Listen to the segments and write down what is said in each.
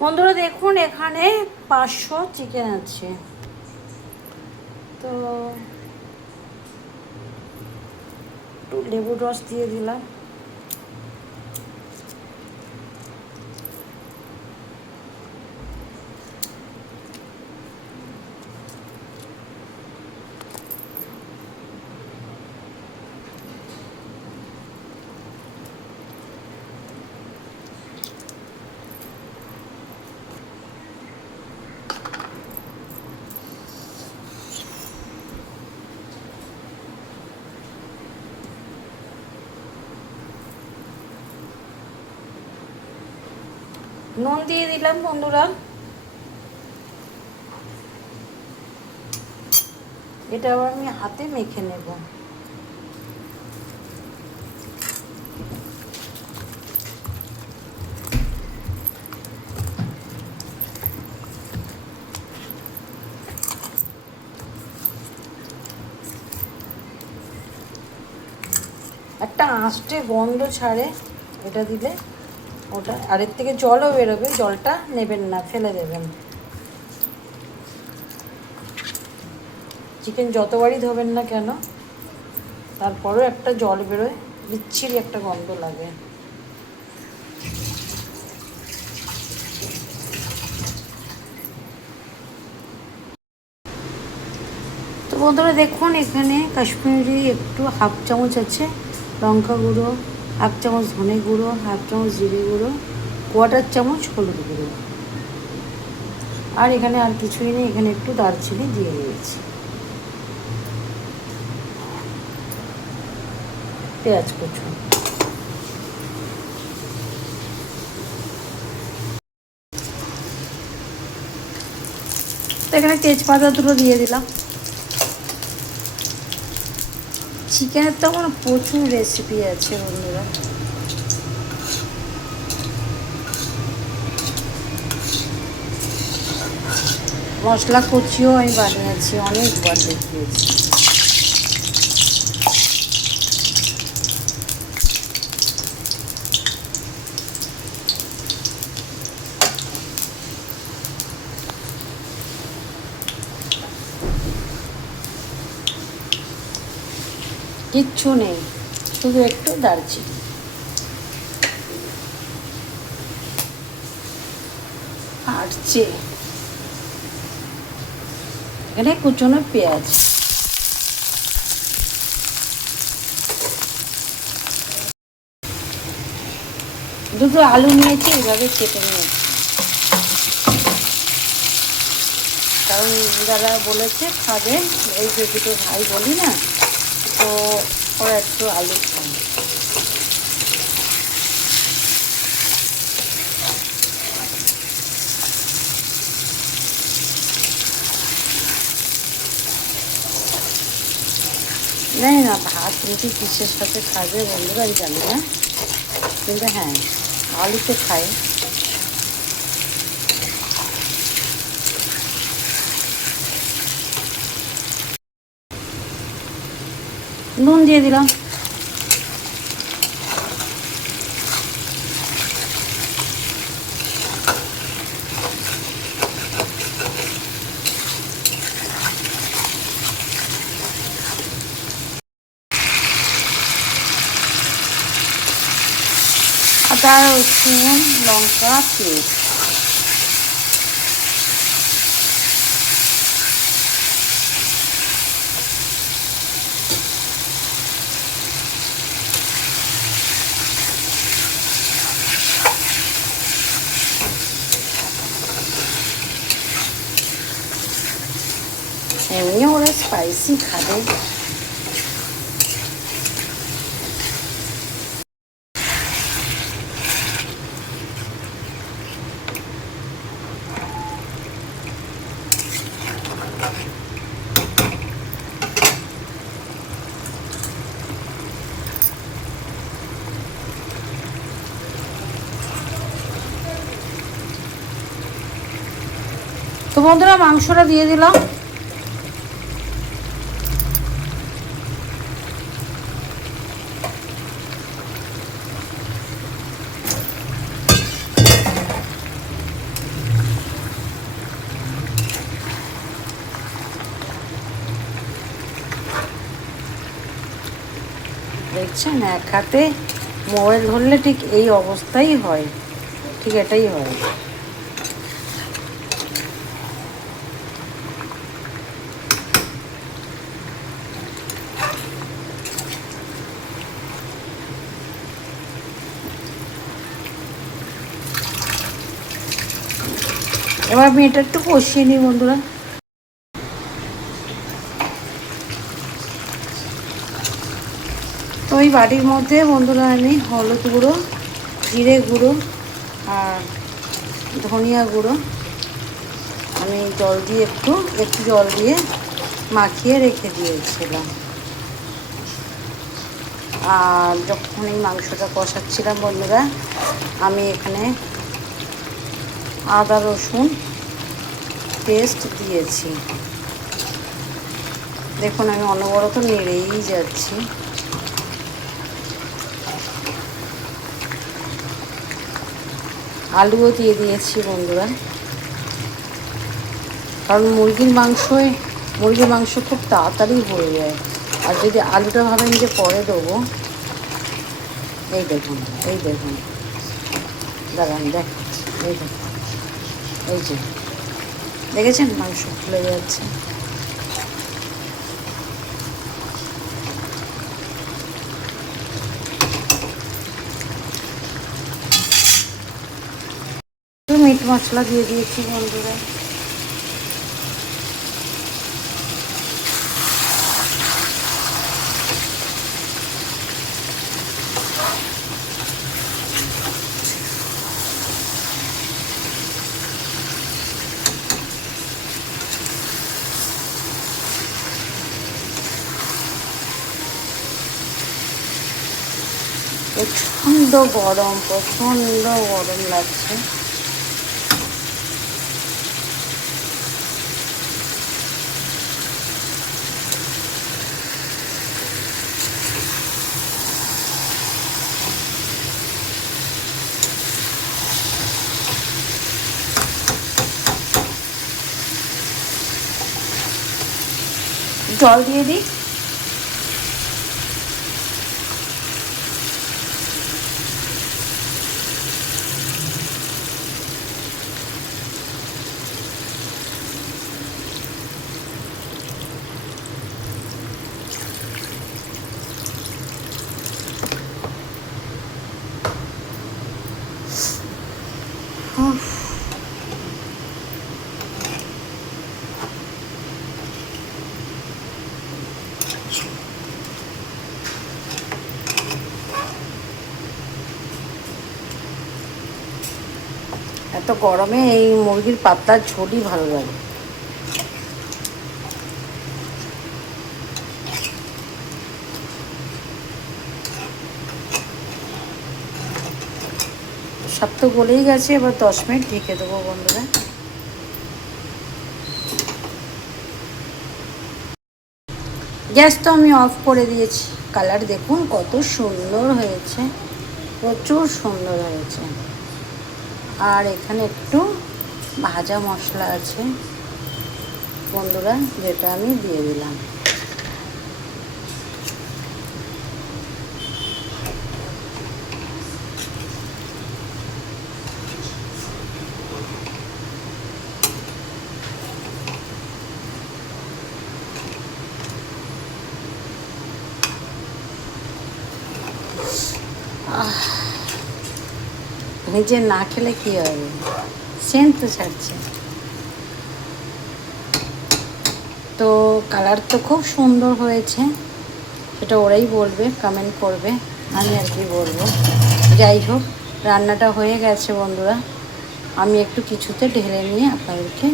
বন্ধুরা দেখুন এখানে 500 চিকেন আছে। তো একটু লেবুর রস দিয়ে দিলাম। নুন দিয়ে দিলাম বন্ধুরা। এটা আবার আমি হাতে মেখে নেব। একটা আঁশটে গন্ধ ছাড়ে এটা দিলে, ওটা আর এর থেকে জলও বেরোবে, জলটা নেবেন না, ফেলে দেবেন। চিকেন যতবারই ধোবেন না কেন তারপরেও একটা জল বেরোয়, বিচ্ছিরি একটা গন্ধ লাগে। তো বন্ধুরা দেখুন এখানে কাশ্মীরি একটু হাফ চামচ আছে লঙ্কা গুঁড়ো, হাফ চামচ ধনে গুঁড়ো, হাফ চামচ জিরে গুঁড়ো, কোয়াটার চামচ হলুদ গুঁড়ো। আর এখানে আর কিছুই নেই, এখানে একটু দারচিনি দিয়ে দিয়েছি। পেঁয়াজ কুচো। তো এখানে তেজপাতা দুটো দিয়ে দিলাম। চিকেনের তো আমার প্রচুর রেসিপি আছে বন্ধুরা। মশলা কুচিও আমি বানিয়েছি, অনেকবার দেখিয়েছি। কিচ্ছু নেই, শুধু একটু দারচিনি ফাটছে। এখানে কুচনো পেঁয়াজ, দুটো আলু নিয়েছি, এইভাবে কেটে নিয়েছি। কারণ যারা বলেছে খাবেন, এই যে দুটো ভাই বলি না, তো ওরা একটু আলু খান। জানি না ভাত রুটি কিসের সাথে খাবে বন্ধুরা আমি জানি না, কিন্তু হ্যাঁ আলু তো খাই। নুন দিয়ে দিলাম। আদা রসুন লঙ্কা পেস্ট, এমনি ওরা স্পাইসি খাবে। তো বন্ধুরা মাংসটা দিয়ে দিলাম। বুঝছেন, এক হাতে মোবাইল ধরলে ঠিক এই অবস্থাই হয়, ঠিক এটাই হয়। এবার আমি এটা একটু কষিয়ে নিই বন্ধুরা। তো ওই বাটির মধ্যে বন্ধুরা আমি হলুদ গুঁড়ো, জিরে গুঁড়ো আর ধনিয়া গুঁড়ো আমি জল দিয়ে একটু জল দিয়ে মাখিয়ে রেখে দিয়েছিলাম। আর যখন এই মাংসটা কষাচ্ছিলাম বন্ধুরা, আমি এখানে আদা রসুন পেস্ট দিয়েছি। দেখুন আমি অনবরত নেড়েই যাচ্ছি। আলুও দিয়ে দিয়েছি বন্ধুরা, কারণ মুরগির মাংস খুব তাড়াতাড়ি হয়ে যায়। আর যদি আলুটা ভাবেন যে পরে দেবো, এই দেখুন দাঁড়ান দেখাচ্ছি, এই দেখুন, এই যে দেখেছেন মাংস ফুলে যাচ্ছে। একটু মিট মশলা দিয়ে দিয়েছি বন্ধুরা। প্রচণ্ড গরম লাগছে। জল দিয়ে দিই। এত গরমে এই মুরগির পাতলার ঝোলই ভালো লাগে। সব তো গলেই গেছে, এবার 10 মিনিট ঢেকে দেবো বন্ধুরা। গ্যাস তো আমি অফ করে দিয়েছি। কালার দেখুন কত সুন্দর হয়েছে, প্রচুর সুন্দর হয়েছে। আর এখানে একটু ভাজা মশলা আছে বন্ধুরা, যেটা আমি দিয়ে দিলাম। নিজে না খেলে কি হবে, সেন্ট তো ছাড়ছে। তো কালার তো খুব সুন্দর হয়েছে, সেটা ওরাই বলবে, কমেন্ট করবে, আমি আর কি বলবো। যাই হোক, রান্নাটা হয়ে গেছে বন্ধুরা। আমি একটু কিছুতে ঢেলে নিয়ে আপনাদেরকে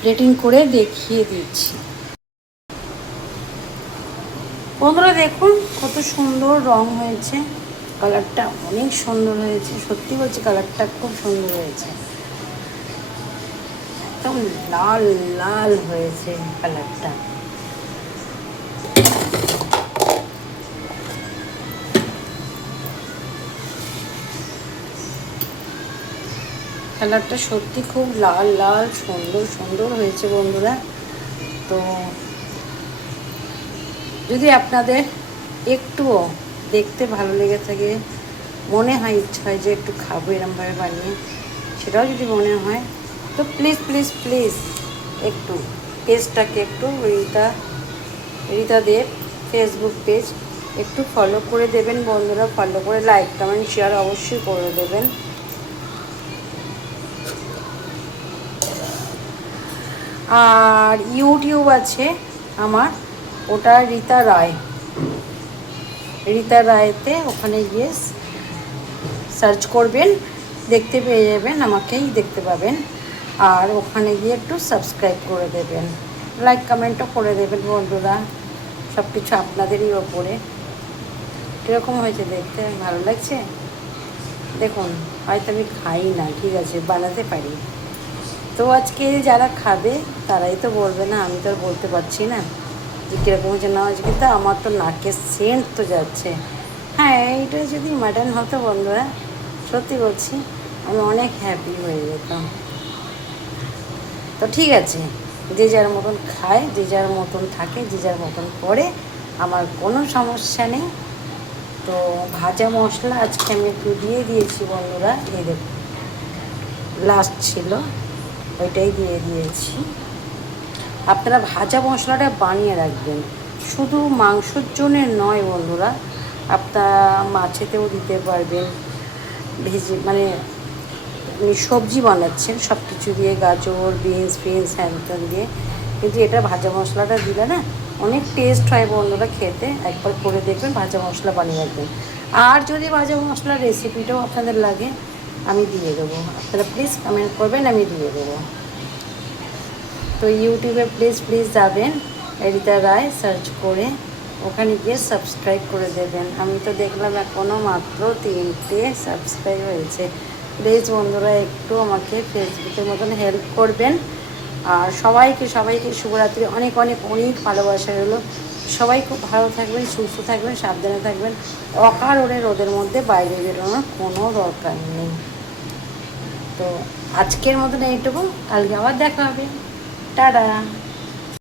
প্লেটিং করে দেখিয়ে দিচ্ছি। বন্ধুরা দেখুন কত সুন্দর রং হয়েছে, কালারটা অনেক সুন্দর হয়েছে। সত্যি বলছি, কালারটা খুব সুন্দর হয়েছে, একদম লাল লাল হয়েছে কালারটা। কালারটা সত্যি খুব লাল লাল সুন্দর হয়েছে বন্ধুরা। তো যদি আপনাদের একটুও দেখতে ভালো লেগে থাকে, মনে হয় ইচ্ছা হয় যে একটু খাবো এরমভাবে বানিয়ে, সেটাও যদি মনে হয় তো প্লিজ প্লিজ প্লিজ একটু পেজটাকে একটু রিতা দেব ফেসবুক পেজ একটু ফলো করে দেবেন বন্ধুরা, ফলো করে লাইক কমেন্ট শেয়ার অবশ্যই করে দেবেন। আর ইউটিউব আছে আমার, ওটা রিতা রায়তে ওখানে গিয়ে সার্চ করবেন, দেখতে পেয়ে যাবেন, আমাকেই দেখতে পাবেন। আর ওখানে গিয়ে একটু সাবস্ক্রাইব করে দেবেন, লাইক কমেন্টও করে দেবেন বন্ধুরা, সব কিছু আপনাদেরই ওপরে। কীরকম হয়েছে দেখতে, ভালো লাগছে? দেখুন, হয়তো আমি খাই না, ঠিক আছে, বানাতে পারি। তো আজকে যারা খাবে তারাই তো বলবে, না আমি তো আর বলতে পারছি না যে কীরকম হচ্ছে না হচ্ছে, কিন্তু আমার তো নাকের সেন্ট তো যাচ্ছে। হ্যাঁ, এইটা যদি মাটন হতো বন্ধুরা, সত্যি বলছি আমি অনেক হ্যাপি হয়ে যেতাম। তো ঠিক আছে, যে যার মতন খায়, যে যার মতন থাকে, যে যার মতন করে, আমার কোনো সমস্যা নেই। তো ভাজা মশলা আজকে আমি একটু দিয়ে দিয়েছি বন্ধুরা, এই দেখুন লাস্ট ছিল ওইটাই দিয়ে দিয়েছি। আপনারা ভাজা মশলাটা বানিয়ে রাখবেন, শুধু মাংসর জন্যে নয় বন্ধুরা, আপনারা মাছেতেও দিতে পারবেন, ভেজে মানে আপনি সবজি বানাচ্ছেন সব কিছু দিয়ে, গাজর বিনস হ্যান ত্যান দিয়ে, কিন্তু এটা ভাজা মশলাটা দিলে না অনেক টেস্ট হয় বন্ধুরা খেতে। একবার করে দেখবেন, ভাজা মশলা বানিয়ে রাখবেন। আর যদি ভাজা মশলার রেসিপিটাও আপনাদের লাগে আমি দিয়ে দেবো, আপনারা প্লিজ কমেন্ট করবেন, আমি দিয়ে দেবো। তো ইউটিউবে প্লিজ প্লিজ যাবেন, রিতা রায় সার্চ করে ওখানে গিয়ে সাবস্ক্রাইব করে দেবেন। আমি তো দেখলাম এখনও মাত্র 3টে সাবস্ক্রাইব হয়েছে। প্লিজ বন্ধুরা একটু আমাকে ফেসবুকের মতন হেল্প করবেন। আর সবাইকে শুভরাত্রি, অনেক অনেক অনেক ভালোবাসা রইলো। সবাই খুব ভালো থাকবেন, সুস্থ থাকবেন, সাবধানে থাকবেন। অকারণে রোদের মধ্যে বাইরে বেরোনোর কোনো দরকার নেই। তো আজকের মতন এইটুকু, কালকে আবার দেখা হবে। টাটা।